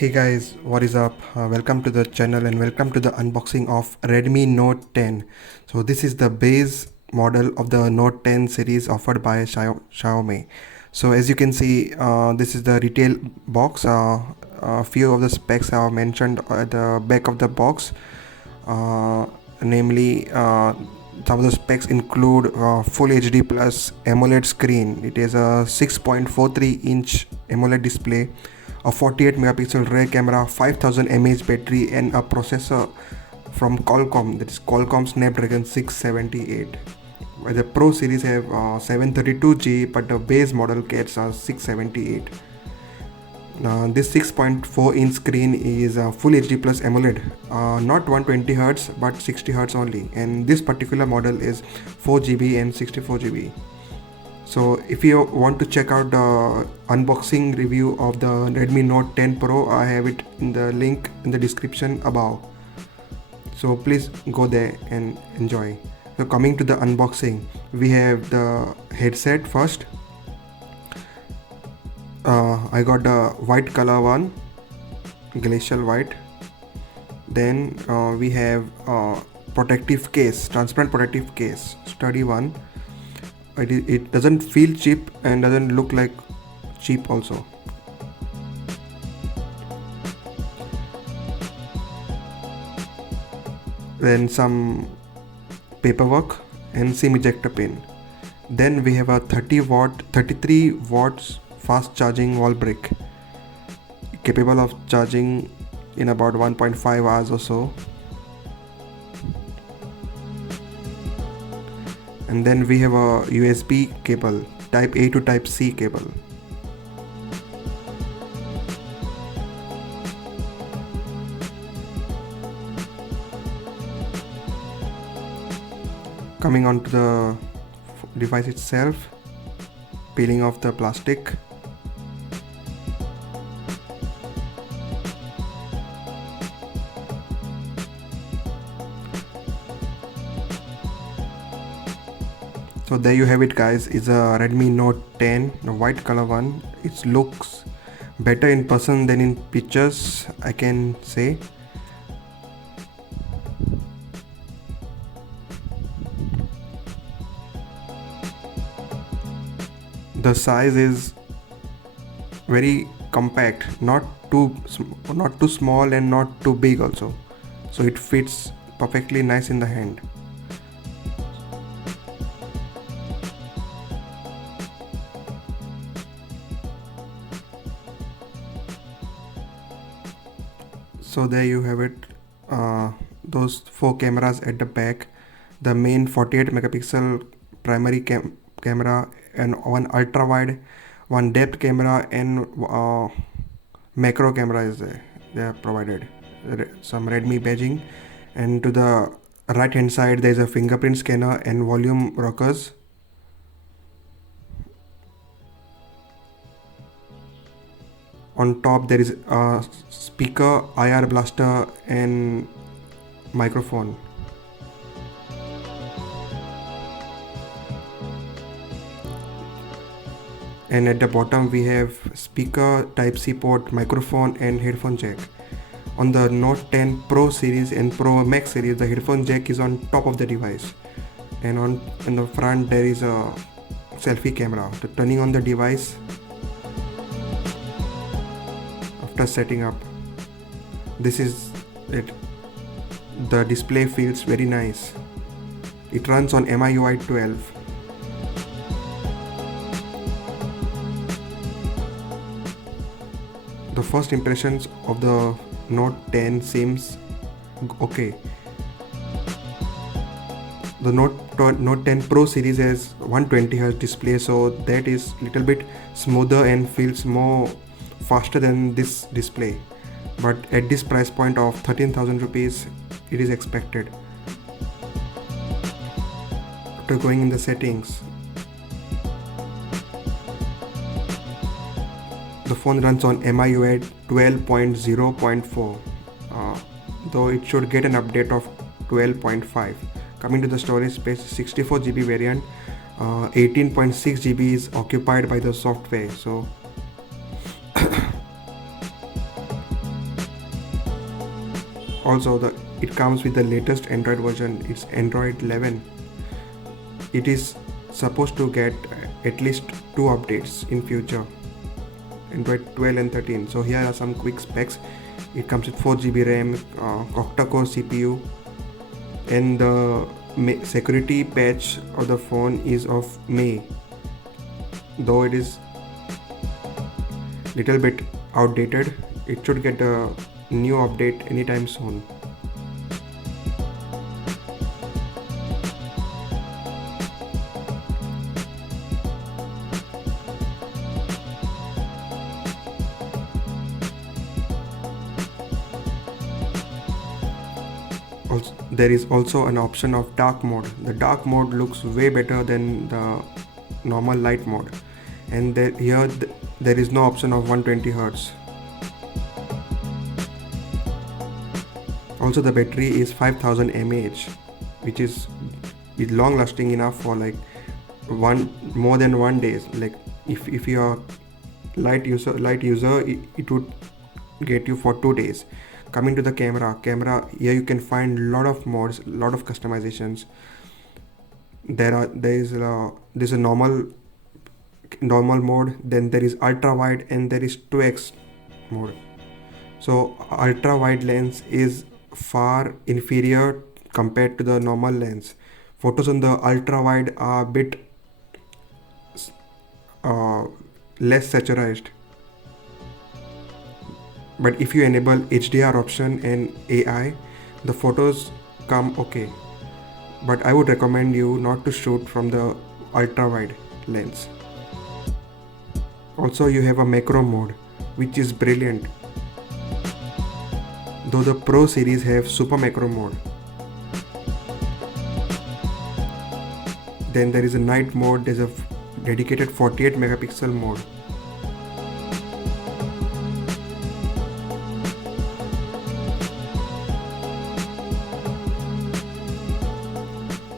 Hey guys, what is up? Welcome to the channel and welcome to the unboxing of Redmi Note 10. So this is the base model of the Note 10 series offered by Xiaomi. So as you can see, this is the retail box. A few of the specs are mentioned at the back of the box. Namely, some of the specs include Full HD Plus AMOLED screen. It is a 6.43-inch AMOLED display, a 48 megapixel rear camera, 5000 mAh battery, and a processor from Qualcomm, that is Qualcomm Snapdragon 678. The Pro series have 732G, but the base model gets 678. This 6.4 inch screen is Full HD Plus AMOLED, not 120Hz but 60Hz only, and this particular model is 4GB and 64GB. So if you want to check out the unboxing review of the Redmi Note 10 Pro, I have it in the link in the description above. So please go there and enjoy. So coming to the unboxing, we have the headset first. I got the white color one, glacial white. Then we have protective case, transparent protective case, sturdy one. It doesn't feel cheap and doesn't look like cheap also. Then some paperwork and SIM ejector pin. Then we have a 33 watts fast charging wall brick, capable of charging in about 1.5 hours or so. And then we have a USB cable, type A to type C cable. Coming on to the device itself, peeling off the plastic. So there you have it guys, it's a Redmi Note 10, the white color one. It looks better in person than in pictures, I can say. The size is very compact, not too small and not too big also. So it fits perfectly nice in the hand. So there you have it, those 4 cameras at the back, the main 48 megapixel primary camera, and one ultra wide, one depth camera, and macro camera is there. They are provided some Redmi badging, and to the right hand side there is a fingerprint scanner and volume rockers. On top there is a speaker, IR blaster, and microphone. And at the bottom we have speaker, type C port, microphone, and headphone jack. On the Note 10 Pro series and Pro Max series, the headphone jack is on top of the device, and in the front there is a selfie camera. Turning on the device after setting up, this is it. The display feels very nice. It runs on MIUI 12. The first impressions of the Note 10 seems okay. The Note 10 Pro series has 120Hz display, so that is little bit smoother and feels more faster than this display. But at this price point of 13,000 rupees, it is expected. After going in the settings, the phone runs on MIUI 12.0.4, though it should get an update of 12.5. Coming to the storage space, 64GB variant, 18.6GB is occupied by the software. So Also, it comes with the latest Android version. It's Android 11. It is supposed to get at least 2 updates in future, Android 12 and 13. So here are some quick specs. It comes with 4 GB RAM, octa-core CPU, and the security patch of the phone is of May, though it is little bit outdated. It should get a new update anytime soon. Also, there is also an option of dark mode. The dark mode looks way better than the normal light mode, and there is no option of 120 Hz. Also, the battery is 5000 mAh, which is long lasting enough for like more than 1 day. Like if you are light user, it would get you for 2 days. Coming to the camera, here you can find lot of modes, lot of customizations. There's a normal mode, then there is ultra wide, and there is 2x mode. So ultra wide lens is far inferior compared to the normal lens. Photos on the ultra wide are a bit less saturized. But if you enable HDR option and AI, the photos come okay. But I would recommend you not to shoot from the ultra wide lens. Also, you have a macro mode, which is brilliant, though the Pro series have super macro mode. Then there is a night mode. There's a dedicated 48 megapixel mode.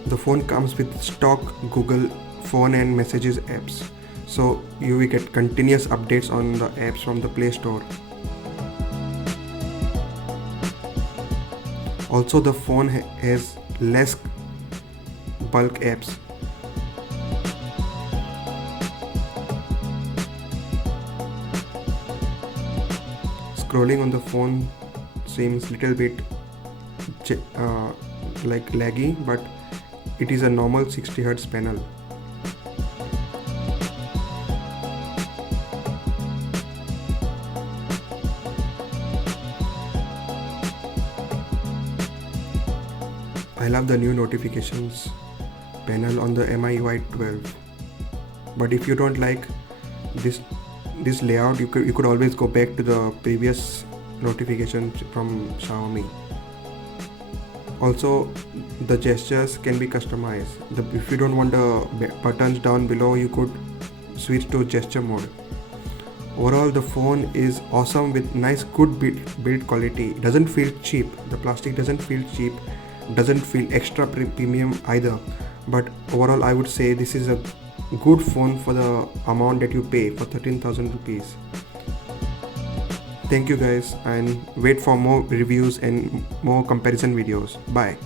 The phone comes with stock Google phone and messages apps, so you will get continuous updates on the apps from the Play Store. Also, the phone has less bulk apps. Scrolling on the phone seems little bit like laggy, but it is a normal 60 Hz panel. I love the new notifications panel on the MIUI 12. But if you don't like this layout, you could always go back to the previous notifications from Xiaomi. Also, the gestures can be customized. If you don't want the buttons down below, you could switch to gesture mode. Overall, the phone is awesome with nice good build quality. It doesn't feel cheap. The plastic doesn't feel cheap, doesn't feel extra premium either. But overall, I would say this is a good phone for the amount that you pay for 13,000 rupees. Thank you guys, and wait for more reviews and more comparison videos. Bye.